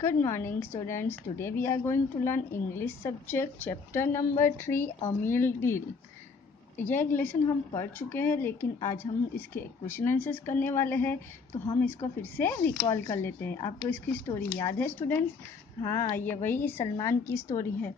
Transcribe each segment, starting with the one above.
Good morning students. Today we are going to learn English subject chapter number 3 A Meal Deal. यह एक lesson हम पढ़ चुके हैं, लेकिन आज हम इसके क्वेश्चन आंसर्स करने वाले हैं, तो हम इसको फिर से रिकॉल कर लेते हैं। आपको इसकी स्टोरी याद है स्टूडेंट्स? हाँ, ये वही सलमान की स्टोरी है।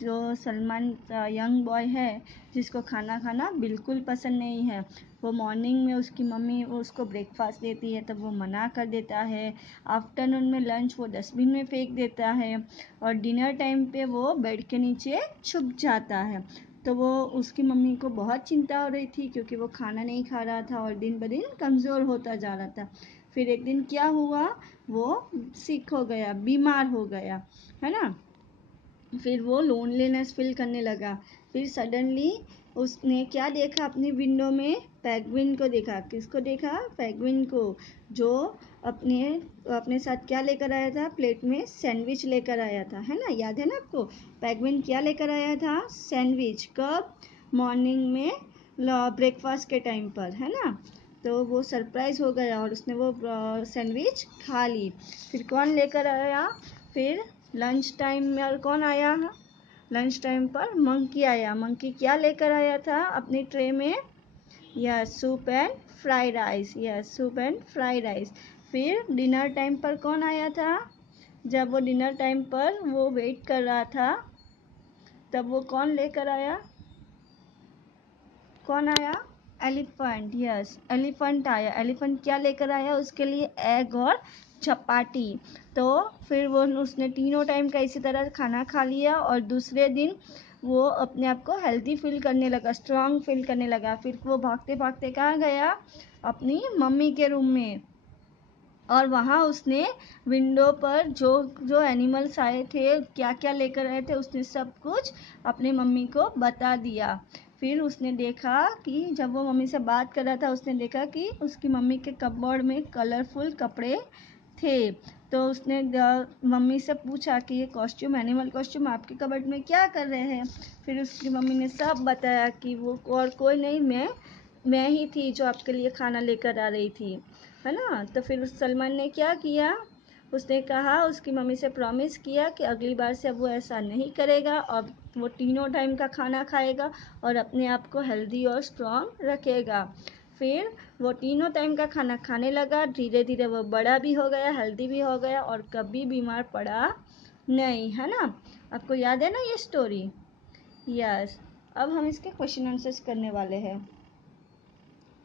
जो सलमान यंग बॉय है जिसको खाना खाना बिल्कुल पसंद नहीं है। वो मॉर्निंग में उसकी मम्मी उसको ब्रेकफास्ट देती है तब वो मना कर देता है। आफ्टरनून में लंच वो डस्टबिन में फेंक देता है और डिनर टाइम पे वो बेड के नीचे छुप जाता है। तो वो उसकी मम्मी को बहुत चिंता हो रही थी क्योंकि वो खाना नहीं खा रहा था और दिन ब दिन कमज़ोर होता जा रहा था। फिर एक दिन क्या हुआ, वो सिक हो गया, बीमार हो गया, है ना। फिर वो लोनलीनेस फील करने लगा। फिर सडनली उसने क्या देखा, अपनी विंडो में पेंगुइन को देखा। किसको देखा? पेंगुइन को, जो अपने अपने साथ क्या लेकर आया था? प्लेट में सैंडविच लेकर आया था, है ना। याद है ना आपको? पेंगुइन क्या लेकर आया था? सैंडविच। कब? मॉर्निंग में ब्रेकफास्ट के टाइम पर, है ना। तो वो सरप्राइज हो गया और उसने वो सैंडविच खा ली। फिर कौन लेकर आया? फिर लंच टाइम में और कौन आया? लंच टाइम पर मंकी आया। मंकी क्या लेकर आया था अपनी ट्रे में? Yes, soup and fried rice. Yes, soup and fried rice. फिर डिनर टाइम पर कौन आया था? जब वो डिनर टाइम पर वो वेट कर रहा था तब वो कौन लेकर आया? कौन आया? एलिफेंट। यस, एलिफेंट आया। एलिफेंट क्या लेकर आया उसके लिए? एग और चपाती। तो फिर वो उसने तीनों टाइम का इसी तरह खाना खा लिया और दूसरे दिन वो अपने आप को हेल्दी फील करने लगा, स्ट्रांग फील करने लगा। फिर वो भागते भागते कहाँ गया? अपनी मम्मी के रूम में। और वहाँ उसने विंडो पर जो जो एनिमल्स आए थे, क्या क्या लेकर आए थे, उसने सब कुछ अपनी मम्मी को बता दिया। फिर उसने देखा कि जब वो मम्मी से बात कर रहा था उसने देखा कि उसकी मम्मी के कपबोर्ड में कलरफुल कपड़े थे। तो उसने मम्मी से पूछा कि ये कॉस्ट्यूम, एनिमल कॉस्ट्यूम आपके कबर्ड में क्या कर रहे हैं? फिर उसकी मम्मी ने सब बताया कि वो और कोई नहीं, मैं ही थी जो आपके लिए खाना लेकर आ रही थी, है ना। तो फिर उस सलमान ने क्या किया, उसने कहा, उसकी मम्मी से प्रॉमिस किया कि अगली बार से अब वो ऐसा नहीं करेगा और वो तीनों टाइम का खाना खाएगा और अपने आप को हेल्दी और स्ट्रॉन्ग रखेगा। फिर वो तीनों टाइम का खाना खाने लगा। धीरे धीरे वो बड़ा भी हो गया, हेल्दी भी हो गया और कभी बीमार पड़ा नहीं, है ना। आपको याद है ना ये स्टोरी? यस। अब हम इसके क्वेश्चन आंसर्स करने वाले हैं।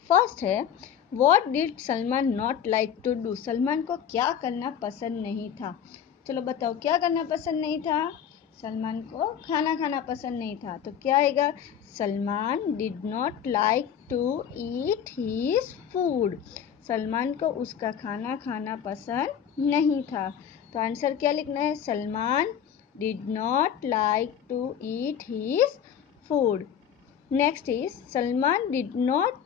फर्स्ट है, what did Salman not like to do? Salman को क्या करना पसंद नहीं था? चलो बताओ, क्या करना पसंद नहीं था? सलमान को खाना खाना पसंद नहीं था। तो क्या आएगा? Salman did not like to eat his food. Salman को उसका खाना खाना पसंद नहीं था। तो आंसर क्या लिखना है? Salman did not like to eat his food. Next is, Salman did not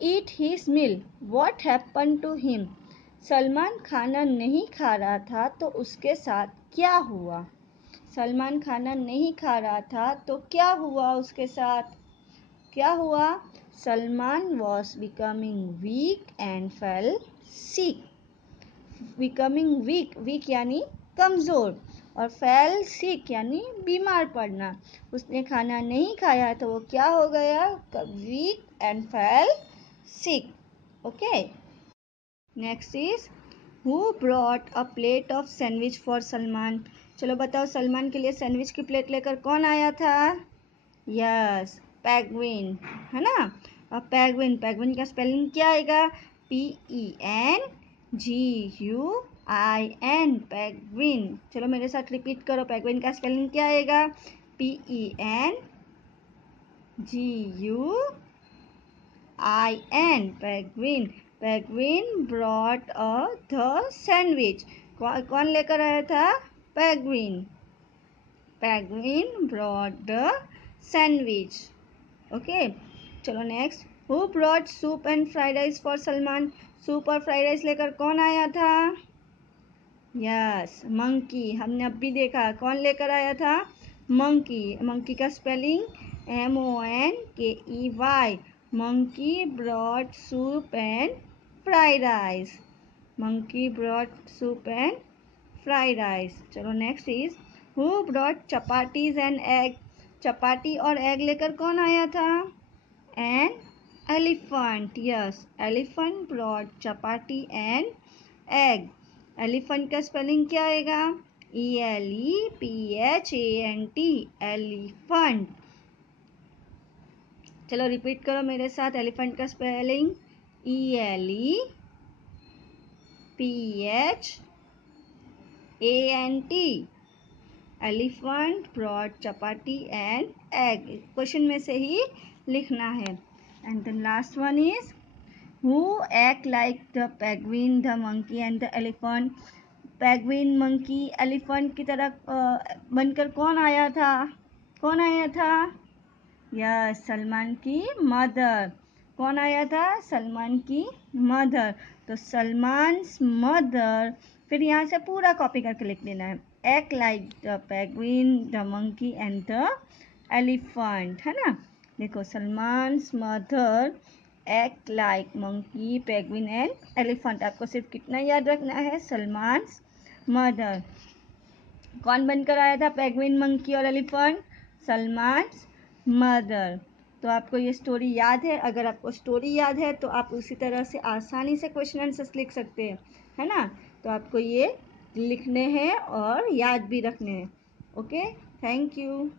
eat his meal. What happened to him? Salman खाना नहीं खा रहा था तो उसके साथ क्या हुआ? सलमान खाना नहीं खा रहा था तो क्या हुआ उसके साथ? क्या हुआ? Salman was becoming weak and fell sick. Becoming weak, weak यानी कमज़ोर, और fell sick यानी बीमार पड़ना। उसने खाना नहीं खाया तो वो क्या हो गया? weak and fell sick. Okay. Next is, who brought a plate of sandwich for Salman? चलो बताओ, सलमान के लिए सैंडविच की प्लेट लेकर कौन आया था? यस, पेंगुइन, है ना। अब पेंगुइन, पेंगुइन का स्पेलिंग क्या आएगा? PENGUIN, penguin. चलो मेरे साथ रिपीट करो, पेंगुइन का स्पेलिंग क्या आएगा? PENGUIN, penguin. Penguin brought the sandwich. कौन लेकर आया था? Penguin. Penguin brought the sandwich. Okay, चलो next, who brought soup and fried rice for Salman? Soup और फ्राइड राइस लेकर कौन आया था? Yes, monkey. हमने अब भी देखा, कौन लेकर आया था? मंकी। मंकी का spelling MONKEY। Monkey brought soup and fried rice. Monkey brought soup and fried rice. चलो next is who brought chapatis and egg. Chapati और एग लेकर कौन आया था? An elephant. Yes, elephant brought chapati and egg. Elephant का spelling क्या आएगा? ELEPHANT, elephant. चलो रिपीट करो मेरे साथ एलिफेंट का spelling. ELEPHANT, elephant brought chapati and egg. Question में से ही लिखना है। And the last one is who act like the penguin, the monkey and the elephant. Penguin, monkey, elephant की तरह बनकर कौन आया था? कौन आया था? यस, सलमान की मदर। कौन आया था? सलमान की मदर। तो सलमान्स मदर, फिर यहाँ से पूरा कॉपी करके लिख लेना है। Act like the penguin, the monkey and the elephant, है ना। देखो, Salman's mother act like monkey, penguin and elephant. आपको सिर्फ कितना याद रखना है? सलमान्स मदर। कौन बनकर आया था पेंगुइन, मंकी और एलिफेंट? सलमान्स मदर। तो आपको ये स्टोरी याद है? अगर आपको स्टोरी याद है तो आप उसी तरह से आसानी से क्वेश्चन आंसर्स लिख सकते हैं, है ना। तो आपको ये लिखने हैं और याद भी रखने हैं। Okay, thank you.